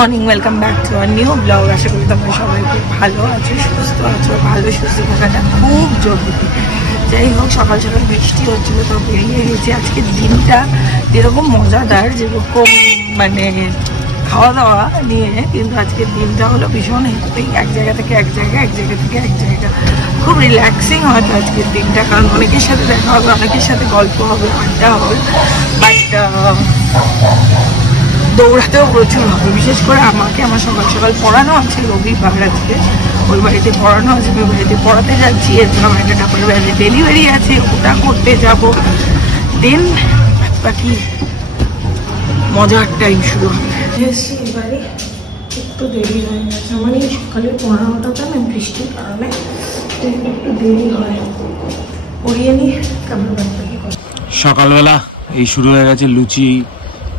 Morning, welcome back to our new blog. আশা করি তোমরা সবাই খুব ভালো আছো, সুস্থ আছো। ভালো সুস্থ থাকাটা খুব জরুরি। যাই হোক, সকাল সকাল বৃষ্টি হচ্ছিল তো বেরিয়ে গেছি। আজকের দিনটা যেরকম মজাদার, যেরকম মানে খাওয়া দাওয়া নিয়ে, কিন্তু আজকের দিনটা হলো ভীষণ হেক্টিক। এক জায়গা থেকে এক জায়গা, এক জায়গা থেকে এক জায়গা। খুব রিল্যাক্সিং হয়তো আজকের দিনটা, কারণ অনেকের সাথে দেখা হবে, অনেকের সাথে গল্প হবে, আড্ডা হবে। বাট দৌড়াতেও প্রচুর হবে। বিশেষ করে আমাকে আমার সকাল সকাল পড়ানো আছে, রবিবার আজকে ওই বাড়িতে পড়ানো আছে, ওই বাড়িতে পড়াতে যাচ্ছি। এরপর আমার একটা কাপড়ের বাড়িতে ডেলিভারি আছে, ওটা করতে যাব। দেন বাকি মজার টাইম শুরু হবে। এবারে একটু দেরি হয়ে গেছে আমার, এই সকালে পড়ানোটা না বৃষ্টির কারণে একটু দেরি হয়। পড়িয়ে নিই কাপড়ের বাড়িতে। সকালবেলা এই শুরু হয়ে গেছে লুচি,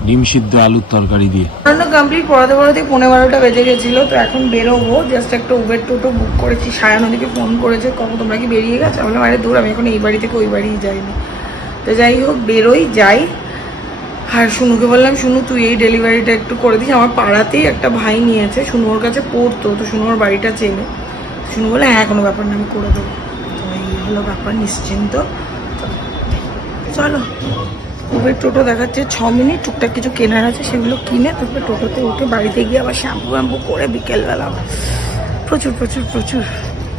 ডিম সিদ্ধ, আলুর তরকারি দিয়ে। রান্না কমপ্লিট। পড়াতে 11:30 বেজে গেছিল। তো এখন বেরোবো, জাস্ট একটা উবের টোটো বুক করেছি। সায়ান ওদিকে ফোন করেছে, কখন তোমরা কি বেরিয়ে গেছো? আমি বললাম আরে দূর, আমি এখন এই বাড়ি থেকে ওই বাড়িই যাইনি। তো যাই হোক, বেরোই যাই। আর শুনুকে বললাম, শুনু তুই এই ডেলিভারিটা একটু করে দিস। আমার পাড়াতেই একটা ভাই নিয়েছে, শুনু ওর কাছে পড়তো, তো শুনু ওর বাড়িটা চেনে। শুনু বলে হ্যাঁ, কোনো ব্যাপার না, আমি করে দেবো। তো এই হলো ব্যাপার, নিশ্চিন্ত। চলো, উবের টোটো দেখাচ্ছে 6 মিনিট। টুকটাক কিছু কেনার আছে, সেগুলো কিনে তারপরে টোটোতে উঠে বাড়িতে গিয়ে আবার শ্যাম্পু ব্যাম্পু করে বিকেলবেলা প্রচুর প্রচুর প্রচুর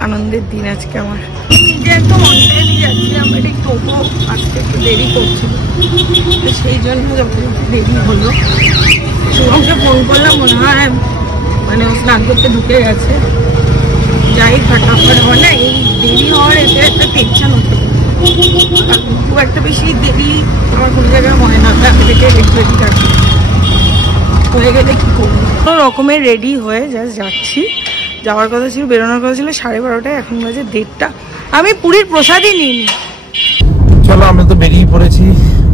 আনন্দের দিন আজকে আমার। নিজে একদম অনলাইনে নিয়ে যাচ্ছিলাম, এটা টোটো আজকে একটু দেরি করছিল, তো সেই জন্য দেরি হলো। শুভমকে ফোন করলাম, মনে হয় মানে ও স্নান করতে ঢুকে গেছে। যাই ফাটাফাট হয় না, এই দেরি হওয়ার এটা একটা টেনশন হতে পারে। খুব একটা বেশি দেরি আমার কোনো জায়গায় হয় না, আমি থেকে রেডি থাকি। হয়ে গেলে কি করবো, কোনো রকমের রেডি হয়ে জাস্ট যাচ্ছি। যাওয়ার কথা ছিল, বেরোনোর কথা ছিল 12:30, এখন বাজে 1:30। আমি পুরীর প্রসাদই নিইনি। চলো, আমরা তো বেরিয়ে পড়েছি।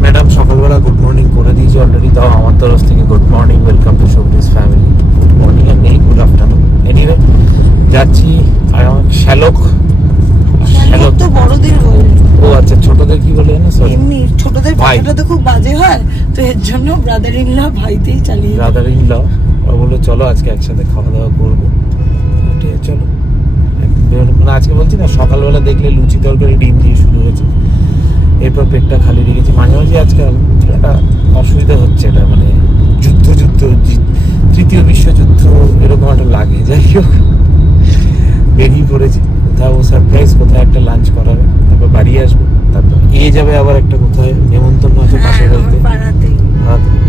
ম্যাডাম সকালবেলা গুড মর্নিং করে দিয়েছি অলরেডি। তাও আমার তরফ থেকে good morning, welcome to showbiz family. Good morning আর নেই, গুড আফটারনুন। এনিওয়ে যাচ্ছি। আর আমার শ্যালক তো বড়দের বলে। ও আচ্ছা, ছোটদের কি বলে জানো? এমনি ছোটদের ভাইটা তো খুব বাজে হয়, তো এর জন্য ব্রাদার ইন ল ভাইতেই চালিয়ে। ব্রাদার ইন ল ও বললো চলো আজকে একসাথে খাওয়া দাওয়া করবো। ঠিক আছে চলো। মানে আজকে বলছি না, সকালবেলা দেখলে লুচি তরকারি ডিম দিয়ে শুরু হয়েছে, এরপর পেটটা খালি রেখেছি। মাঝে মাঝে আজকাল একটা অসুবিধা হচ্ছে, এটা মানে যুদ্ধ তৃতীয় বিশ্বযুদ্ধ এরকম একটা লাগে। যাই হোক, বেরিয়ে পড়েছি। কোথাও সারপ্রাইজ, কোথাও একটা লাঞ্চ করাবে, তারপর বাড়ি আসবো, তারপর যাবে আবার একটা কোথায় নেমন্তন্ন আছে পাশের বাড়িতে।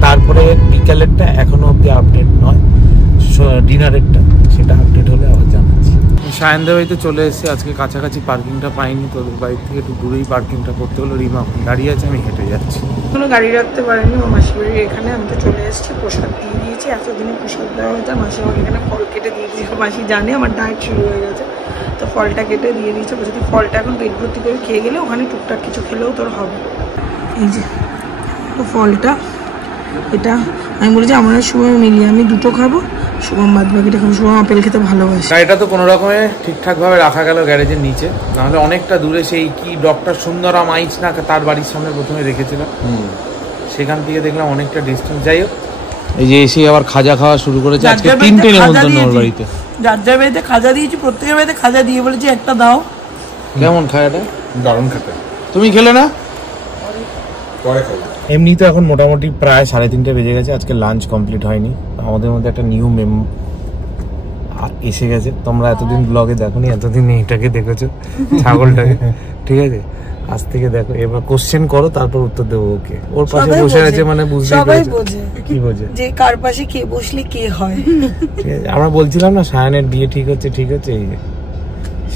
তারপরে বিকালেরটা এখনো অব্দি আপডেট নয়, ডিনারেরটা সেটা আপডেট হলে আবার জানাচ্ছি। সায়নদের বাড়িতে চলে এসেছি। আজকে কাছাকাছি পার্কিংটা পাইনি, তোদের বাড়ি থেকে একটু দূরেই পার্কিংটা করতে হলো। রিমা দাঁড়িয়ে আছে, আমি হেঁটে যাচ্ছি। কোনো গাড়ি রাখতে পারেনি ও মাসির বাড়ির এখানে। আমি তো চলে এসেছি, প্রসাদ দিয়ে দিয়েছি। এতদিনে প্রসাদ দেওয়া হতো, মাসি আমাকে এখানে ফল কেটে দিয়ে দিয়েছে। মাসি জানে আমার ডায়েট শুরু হয়ে গেছে, তো ফলটা কেটে দিয়ে দিয়েছে। যদি ফলটা এখন পেট ভর্তি করে খেয়ে গেলে ওখানে টুকটাক কিছু খেলেও তোর হবে। এই যে ফলটা, এটা আমি বলেছি আমরা শুভম মিলিয়ে আমি দুটো খাবো, শুভম বাদ বাকিটা খাবো। শুভম আপেল খেতে ভালোবাসে। গাড়িটা তো কোনো রকমে ঠিকঠাক ভাবে রাখা গেল গ্যারেজের নিচে, নাহলে অনেকটা দূরে সেই কি ডক্টর সুন্দরাম আইচ না তার বাড়ির সামনে প্রথমে রেখেছিলাম, সেখান থেকে দেখলাম অনেকটা ডিস্টেন্স। যাই হোক, এই যে এসে আবার খাজা খাওয়া শুরু করেছে। আজকে 3টে নেমন্তন্ন ওর বাড়িতে। যার যার বাড়িতে খাজা দিয়েছি, প্রত্যেকের বাড়িতে খাজা দিয়ে বলেছি একটা দাও। কেমন খাজাটা? দারুণ খেতে। তুমি খেলে না? পরে খাবো। এমনি তো এখন মোটামুটি প্রায় 3:30 বেজে গেছে। আজকে লাঞ্চ কমপ্লিট হয়নি। আমাদের মধ্যে একটা নিউ এসে গেছে। তোমরা এতদিন ব্লগে দেখোনি, এতদিন এইটাকে দেখেছো, ছাগলটাকে। ঠিক আছে, আজ থেকে দেখো। এবার কোশ্চেন করো, তারপর উত্তর দেবো ওকে। ওর পাশে বসে আছে মানে বুঝতে বোঝে কি বোঝে যে কার পাশে কে বসলে কে হয়। ঠিক আছে, আমরা বলছিলাম না সায়নের বিয়ে ঠিক হচ্ছে, ঠিক হচ্ছে। এই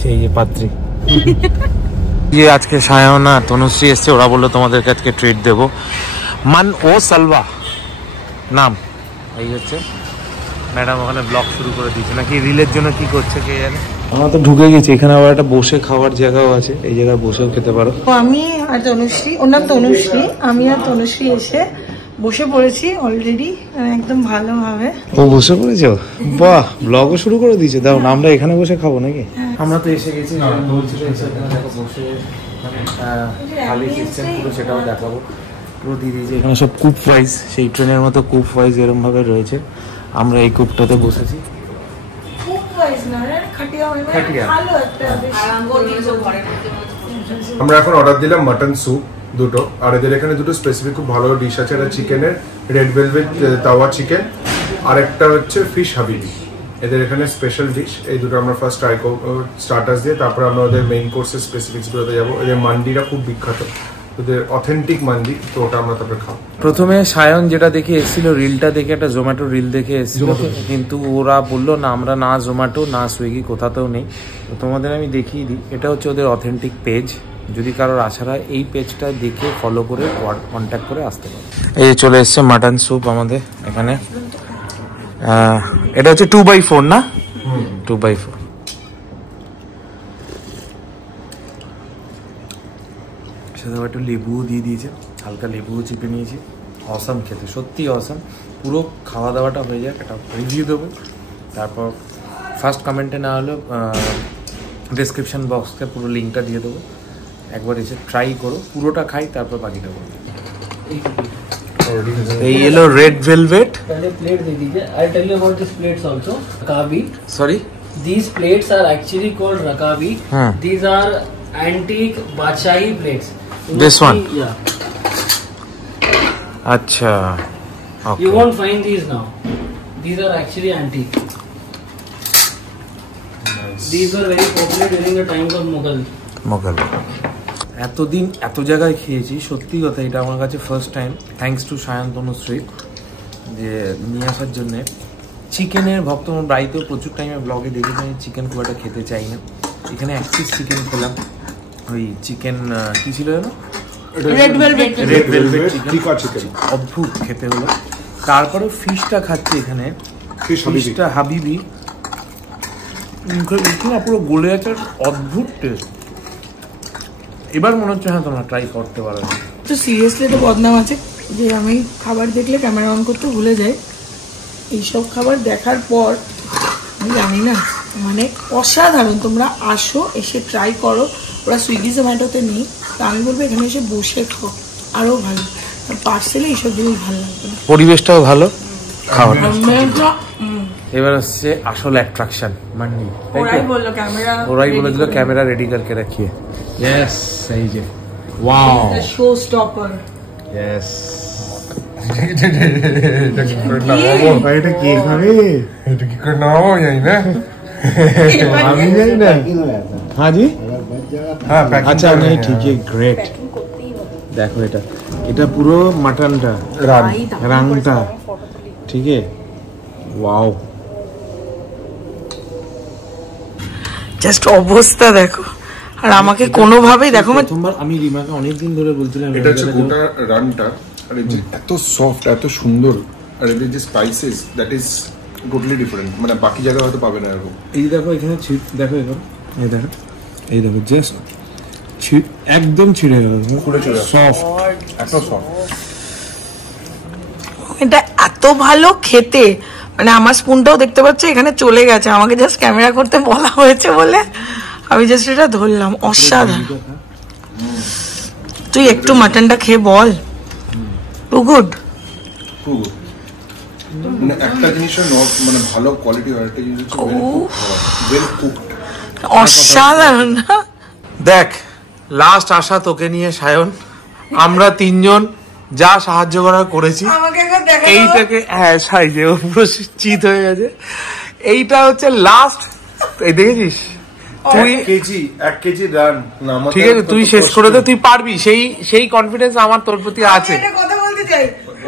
সেই যে পাত্রী আজকে সায়ন আর তনুশ্রী এসছে। ওরা বললো তোমাদেরকে আজকে ট্রিট দেবো। মান ও সালভা নাম। এই হচ্ছে ম্যাডাম ওখানে ব্লগ শুরু করে দিয়েছে, নাকি রিলের জন্য কি করছে কে জানে। আমরা তো ঢুকে গেছি। এখানে আবার একটা বসে খাওয়ার জায়গাও আছে, এই জায়গায় বসেও খেতে পারো। আমি আর তনুশ্রী, ওর নাম তনুশ্রী, আমি আর তনুশ্রী এসে বসে পড়েছি অলরেডি, একদম ভালোভাবে। ও বসে পড়েছো? বাহ, ব্লগও শুরু করে দিয়েছে। দাও, আমরা এখানে বসে খাবো নাকি? আমরা তো এসে গেছি। বলছিল বসে খালি সিস্টেম পুরো সেটাও দেখাবো। পুরো দিয়ে দিয়েছে। এখানে সব কুপ ওয়াইজ, সেই ট্রেনের মতো কুপ ওয়াইজ এরকম ভাবে রয়েছে। আমরা এই কূপটাতে বসেছি। আমরা এখন অর্ডার দিলাম মাটন স্যুপ দুটো, আর এদের এখানে দুটো স্পেসিফিক খুব ভালো ডিশ আছে। একটা চিকেনের রেড ভেলভেট তাওয়া চিকেন, আর একটা হচ্ছে ফিশ হাবিবি। এদের এখানে স্পেশাল ডিশ। এই দুটো আমরা ফার্স্ট ট্রাই করবো স্টার্টার্স দিয়ে, তারপর আমরা ওদের মেইন কোর্সের স্পেসিফিক্স গুলোতে যাবো। এদের মান্ডিটা খুব বিখ্যাত, ওদের অথেন্টিক মান্ডি, তো ওটা আমরা তারপরে খাবো। প্রথমে সায়ন যেটা দেখে এসেছিল, রিলটা দেখে, একটা জোম্যাটো রিল দেখে এসেছিল, কিন্তু ওরা বললো না আমরা না জোম্যাটো না সুইগি কোথাতেও নেই। তো তোমাদের আমি দেখিয়ে দিই, এটা হচ্ছে ওদের অথেন্টিক পেজ। যদি কারোর আশা হয় এই পেজটা দেখে ফলো করে কন্ট্যাক্ট করে আসতে পারে। এই চলে এসছে মাটন স্যুপ আমাদের এখানে। এটা হচ্ছে 2/4 না? 2/4। সাথে একটু লেবুও দিয়ে দিয়েছে, হালকা লেবুও চিপে নিয়েছি। অসাম খেতে, সত্যি অসাম। পুরো খাওয়া দাওয়াটা হয়ে যাক, একটা রিভিউ দেবো, তারপর ফার্স্ট কমেন্টে না হলেও ডেসক্রিপশন বক্সে পুরো লিঙ্কটা দিয়ে দেবো। একবার এসে ট্রাই করো, পুরোটা খাই তারপর বাকিটা বলবো। এই এলো রেড ভেলভেট। पहले प्लेट दे दीजिए। I tell you about this plates also. रकाबी। Sorry, These plates are actually called rakabi. हाँ. These are antique Badshahi plates. This one? Yeah. अच्छा, okay. You won't find these now. These are actually antique. Nice. These were very popular during the times of Mughal. Mughal. এতদিন এত জায়গায় খেয়েছি, সত্যি কথা এটা আমার কাছে first time. Thanks to Sayan Tanushree যে নিয়ে আসার জন্যে। চিকেনের ভক্ত, আমার বাড়িতেও প্রচুর টাইমে ব্লগে দেখেছি, আমি চিকেন খুব একটা খেতে চাই না। এখানে এক পিস চিকেন খেলাম, ওই চিকেন কি ছিল জানো, রেড ভেলভেট চিকেন, অদ্ভুত খেতে হলো। তারপরে ফিশটা খাচ্ছি এখানে, ফিশটা হাবিবি, পুরো গলে আছে, অদ্ভুত টেস্ট। এবার মনে হচ্ছে হ্যাঁ তোমরা ট্রাই করতে পারো। তো সিরিয়াসলি তো বদনাম আছে যে আমি খাবার দেখলে ক্যামেরা অন করতে ভুলে যাই। এইসব খাবার দেখার পর আমি জানি না, মানে অসাধারণ। তোমরা আসো, এসে ট্রাই করো। ওরা সুইগি জোম্যাটোতে নেই, তা আমি বলবো এখানে এসে বসে খাও, আরও ভালো। পার্সেলে এইসব জিনিস ভালো লাগবে না, পরিবেশটাও ভালো, খাওয়াটা। এবার হচ্ছে আসল অ্যাট্রাকশন মান্ডি। ওরাই বললো ক্যামেরা, ওরাই বলেছিল ক্যামেরা রেডি করকে রাখিয়ে। यस, सही है। Wow, show stopper. यस। এটা কি করে খাবে? এটা কি করে নাও জানি না, আমি জানি না। हाँ जी, হ্যাঁ अच्छा नहीं ठीक है, ग्रेट। देखो এটা, এটা পুরো মাটনটা, রাংটা, ঠিক আছে। ওয়াও, জাস্ট অবস্থা দেখো। আর আমাকে কোনোভাবেই দেখো, প্রথমবার আমি রিমাকে অনেকদিন ধরে বলছিলাম এটা হচ্ছে গোটা রানটা, আর এই যে এত সফট, এত সুন্দর, আর এদের যে spices that is totally different, মানে বাকি জায়গায় হয়তো পাবে না এরকম। এই দেখো এখানে দেখো এখন, এই দেখো, এই দেখো জাস্ট একদম ছিঁড়ে গেল, খুলে চলে সফট, এত সফট। এটা এত ভালো খেতে, মানে আমার স্পুনটাও দেখতে পাচ্ছি এখানে চলে গেছে, আমাকে জাস্ট ক্যামেরা করতে বলা হয়েছে বলে আমি জাস্ট এটা ধরলাম। অসাধারণ। তুই একটু মাটনটা খেয়ে বল। Two good. একটা জিনিসের মানে ভালো কোয়ালিটি, আর একটা জিনিস হচ্ছে ওয়েল কুকড। অসাধারণ। দেখ, লাস্ট আশা তোকে নিয়ে সায়ন, আমরা তিনজন যা সাহায্য করার করেছি এইটাকে, হ্যাঁ সাইজে পুরো চিত হয়ে গেছে। এইটা হচ্ছে লাস্ট, এই দেখেছিস তুই 1 কেজি রান, ঠিক আছে তুই শেষ করে দে, তুই পারবি, সেই কনফিডেন্স আমার তোর প্রতি আছে। কথা বলতে চাই,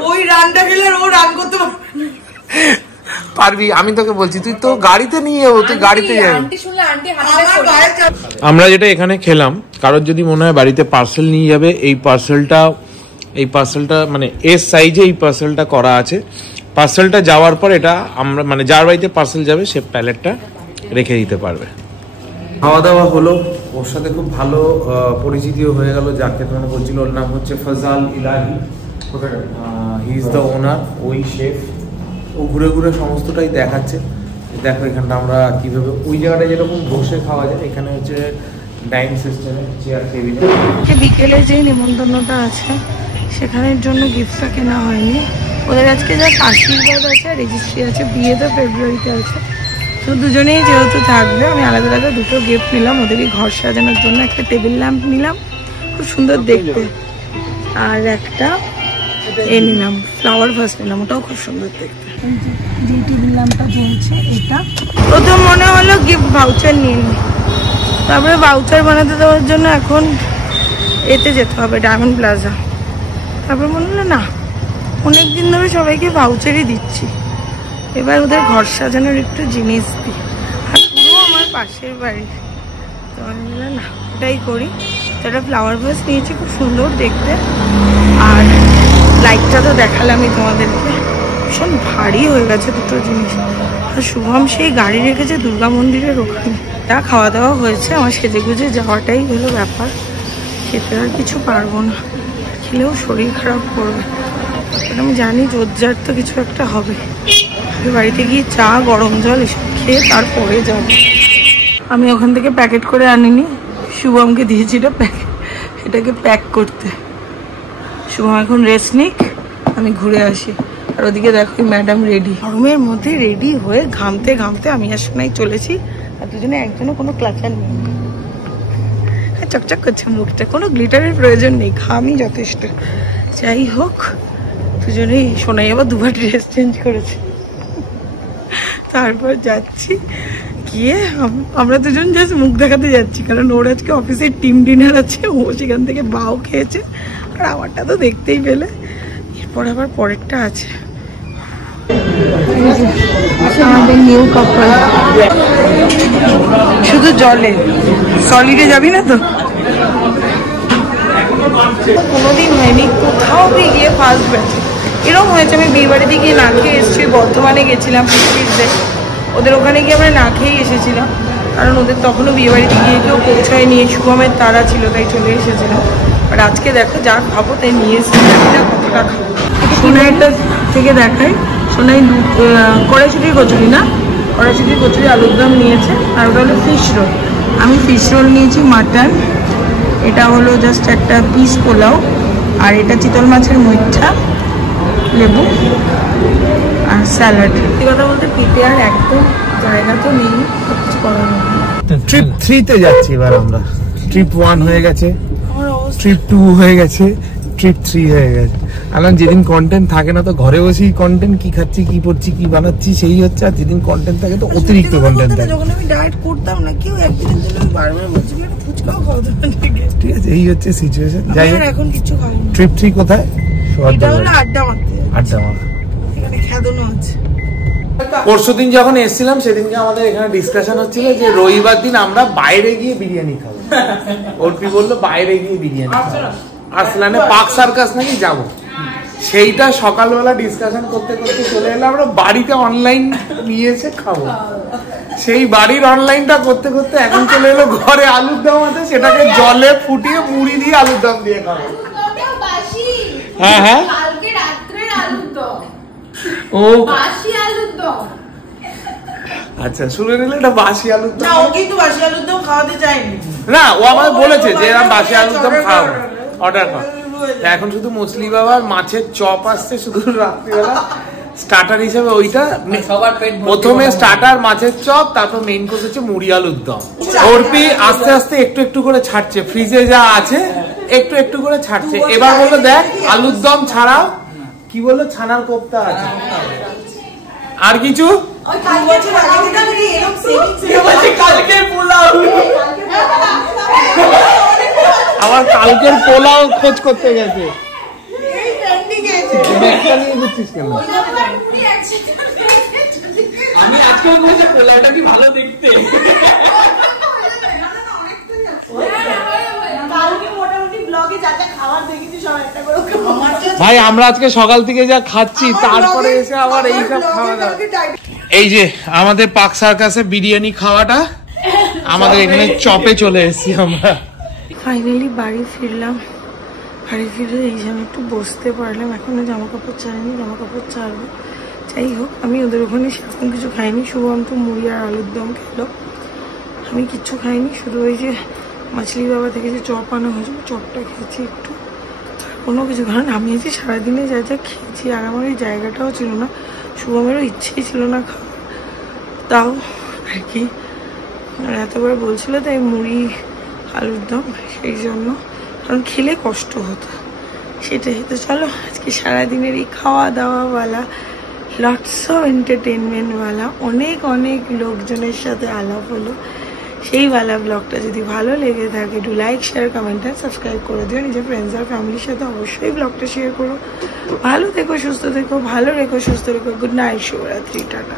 ওই রানটা খেলে ও রান করতে পারবি, আমি তোকে বলছি, তুই তো গাড়িতে নিয়ে যাবো, তুই গাড়িতে যাবি। আমরা যেটা এখানে খেলাম, কারোর যদি মনে হয় বাড়িতে পার্সেল নিয়ে যাবে, এই পার্সেলটা মানে এস সাইজে এই পার্সেলটা করা আছে। পার্সেলটা যাওয়ার পর এটা আমরা, মানে যার বাড়িতে পার্সেল যাবে সে প্যালেটটা রেখে দিতে পারবে। খাওয়া দাওয়া হলো, ওর সাথে খুব ভালো পরিচিতিও হয়ে গেল। যাকে তোমরা বলছিল, ওর নাম হচ্ছে ফজাল ইলাহি, হি ইজ দ্য ওনার, ওই শেফ। ও ঘুরে ঘুরে সমস্তটাই দেখাচ্ছে। দেখো এখানটা আমরা কিভাবে, ওই জায়গাটা যেরকম বসে খাওয়া যায়, এখানে হচ্ছে ডাইনিং সিস্টেমে চেয়ার টেবিলে। বিকেলে যে নিমন্ত্রণটা আছে সেখানের জন্য গিফটটা কেনা হয়নি, ওদের আজকে জাস্ট আশীর্বাদ আছে আর রেজিস্ট্রি আছে, বিয়ে তো ফেব্রুয়ারিতে আছে। তো দুজনেই যেহেতু থাকবে, আমি আলাদা আলাদা দুটো গিফট নিলাম ওদেরই ঘর সাজানোর জন্য। একটা টেবিল ল্যাম্প নিলাম, খুব সুন্দর দেখতে, আর একটা নিলাম ফ্লাওয়ার ভাস নিলাম, ওটাও খুব সুন্দর দেখতে। যে টেবিল ল্যাম্পটা জ্বলছে এটা প্রথম মনে হলো গিফট ভাউচার নিয়ে নিই, তারপরে ভাউচার বানাতে দেওয়ার জন্য এখন এতে যেতে হবে ডায়মন্ড প্লাজা। তারপরে মনে হলো না, অনেকদিন ধরে সবাইকে ভাউচারই দিচ্ছি, এবার ওদের ঘর সাজানোর একটু জিনিস দিই, আর পুরো আমার পাশের বাড়ি, তো আমি বললাম না ওটাই করি। তো একটা ফ্লাওয়ার ভাস নিয়েছি, খুব সুন্দর দেখতে, আর লাইটটা তো দেখালামই তোমাদেরকে, ভীষণ ভারী হয়ে গেছে দুটো জিনিস। আর শুভম সেই গাড়ি রেখেছে দুর্গা মন্দিরের ওখানে। যা খাওয়া দাওয়া হয়েছে, আমার সেজে গুজে যাওয়াটাই হলো ব্যাপার, খেতে আর কিছু পারবো না, খেলেও শরীর খারাপ করবে। আমি জানি রোজগার তো কিছু একটা হবে, বাড়িতে গিয়ে চা গরম জল এসব খেয়ে তারপরে যাব। আমি ওখান থেকে প্যাকেট করে আনিনি, শুভমকে দিয়েছি এটাকে প্যাক করতে। শুভম এখন রেস্ট নিক, আমি ঘুরে আসি। আর ওদিকে দেখো ম্যাডাম রেডি, গরমের মধ্যে রেডি হয়ে ঘামতে ঘামতে আমি আর শোনাই চলেছি, আর দুজনে একজনও কোনো ক্লাচার নেই, চকচক করছে মুখটা, কোনো গ্লিটারের প্রয়োজন নেই, ঘামই যথেষ্ট। যাই হোক, দুজনেই শোনাই আবার দুবার ড্রেস চেঞ্জ করেছে। তারপর যাচ্ছি, গিয়ে আমরা দুজন জাস্ট মুখ দেখাতে যাচ্ছি, কারণ ওর আজকে অফিসের টিম ডিনার আছে, ও সেখান থেকে বাও খেয়েছে, আর আমারটা তো দেখতেই পেলে, এরপর আবার পরেরটা আছে। আমাদের নিউ কাপল, শুধু জলে, সলিডে যাবি না তো? কোনোদিন হয়নি কোথাও গিয়ে ফার্স্ট ব্যাচে এরকম হয়েছে। আমি বিয়ে বাড়িতে গিয়ে না খেয়ে এসেছি, বর্ধমানে গেছিলাম পিসিদের, ওদের ওখানে গিয়ে আমরা না খেয়েই এসেছিলাম, কারণ ওদের তখনও বিয়ে বাড়িতে গিয়ে কেউ পৌঁছায় নিয়ে, শুভমের তারা ছিল তাই চলে এসেছিলাম। আর আজকে দেখো যা খাবো তাই নিয়ে এসেছি, কতটা খাবো। সোনাইটা থেকে দেখাই, সোনাই কড়াইশুটির কচুরি না, কড়াইশুটির কচুরি আলুর দম নিয়েছে, আর ওটা হলো ফিশ রোল। আমি ফিশ রোল নিয়েছি মাটন, এটা হলো জাস্ট একটা পিস পোলাও, আর এটা চিতল মাছের মুইঠা, লেবু আর স্যালাড। এই কথা বলতে প্রিপেয়ার একদম জায়গা তো নেই, কিছু করার নেই। ট্রিপ 3 তে যাচ্ছি এবার আমরা। ট্রিপ 1 হয়ে গেছে, ট্রিপ 2 হয়ে গেছে, ট্রিপ 3 হয়ে গেছে। এখন যেদিন কন্টেন্ট থাকে না তো ঘরে বসেই কন্টেন্ট, কি খাচ্ছি, কি পড়ছি, কি বানাচ্ছি সেই হচ্ছে, আর যেদিন কন্টেন্ট থাকে তো অতিরিক্ত কন্টেন্ট থাকে। যখন আমি ডায়েট করতাম না, কেউ একদিনের জন্য আমি বারবার বলছিল ফুচকাও খাওয়া দাওয়া, ঠিক আছে, এই হচ্ছে সিচুয়েশন। যাই হোক, এখন কিছু খাবো না। ট্রিপ 3 কোথায়? এটা হলো আড্ডা মারতে, আড্ডা মারা, এখানে খেদনো আছে। পরশুদিন যখন এসেছিলাম সেদিনকে আমাদের এখানে ডিসকাশন হচ্ছিল যে রবিবার দিন আমরা বাইরে গিয়ে বিরিয়ানি খাবো। অর্পি বললো বাইরে গিয়ে বিরিয়ানি খাবো, আরসালানে পার্ক সার্কাস নাকি যাবো। সেইটা সকালবেলা ডিসকাশন করতে করতে চলে এলাম আমরা বাড়িতে, অনলাইন নিয়েছে খাবো। সেই বাড়ির অনলাইনটা করতে করতে এখন চলে এলো ঘরে আলুর দম আছে, সেটাকে জলে ফুটিয়ে মুড়ি দিয়ে আলুর দম দিয়ে খাবো। হ্যাঁ হ্যাঁ, ও বাসি আলুর দম, আচ্ছা শুনে নিলে এটা বাসি আলুর দম। না, ও কিন্তু বাসি আলুর দম খাওয়াতে চাইনি। না, ও আমাকে বলেছে যে আমি বাসি আলুর দম খাওয়াবো, অর্ডার কর। এখন শুধু মছলি বাবার মাছের চপ আসছে শুধু রাত্রিবেলা স্টার্টার হিসেবে, ওইটা প্রথমে স্টার্টার মাছের চপ, তারপর মেইন কোর্স হচ্ছে মুড়ি আলুর দম। অর্পি আস্তে আস্তে একটু একটু করে ছাড়ছে, ফ্রিজে যা আছে একটু একটু করে ছাড়ছে। এবার বললো দেখ আলুর দম ছাড়াও, কি বললো ছানার কোপ্তা আছে, আর কিছু আমার কালকের পোলাও খোঁজ করতে গেছে। আমি আজকে বলছি পোলাওটা কি ভালো দেখতে। ভাই আমরা আজকে সকাল থেকে যা খাচ্ছি, তারপরে এসে আবার এইসব খাওয়া দাওয়া। এই যে আমাদের পার্ক সার্কাসে বিরিয়ানি খাওয়াটা, আমাদের এখানে চপে চলে এসেছি আমরা। ফাইনালি বাড়ি ফিরলাম, বাড়ি ফিরে এই যে আমি একটু বসতে পারলাম। এখনো জামা কাপড় চাইনি, জামা কাপড় চাইবো। যাই হোক, আমি ওদের ওখানে সেরকম কিছু খাইনি, শুভম তো মুড়ি আর আলুর দম খেলো, আমি কিচ্ছু খাইনি। শুধু ওই যে মাছলি বাবা থেকে যে চপ আনা হয়েছিল, চপটা খেয়েছি একটু। কোনো কিছু, কারণ নামিয়েছি সারাদিনে যা যা খেয়েছি, আর আমার ওই জায়গাটাও ছিল না, শুভমেরও ইচ্ছেই ছিল না খাওয়ার, তাও আর কি এতবার বলছিল তাই মুড়ি আলুর দম, সেই জন্য, কারণ খেলে কষ্ট হতো সেটাই। তো চলো আজকে সারাদিনের এই খাওয়া দাওয়াওয়ালা, লটস অফ এন্টারটেনমেন্টওয়ালা, অনেক অনেক লোকজনের সাথে আলাপ হলো, সেইওয়ালা ব্লগটা যদি ভালো লেগে থাকে ডু লাইক, শেয়ার, কমেন্ট আর সাবস্ক্রাইব করে দিও। নিজের ফ্রেন্ডস আর ফ্যামিলির সাথে অবশ্যই ব্লগটা শেয়ার করো। ভালো থেকো, সুস্থ থেকো, ভালো রেখো, সুস্থ রেখো। গুড নাইট, শুভরাত্রি, টাটা।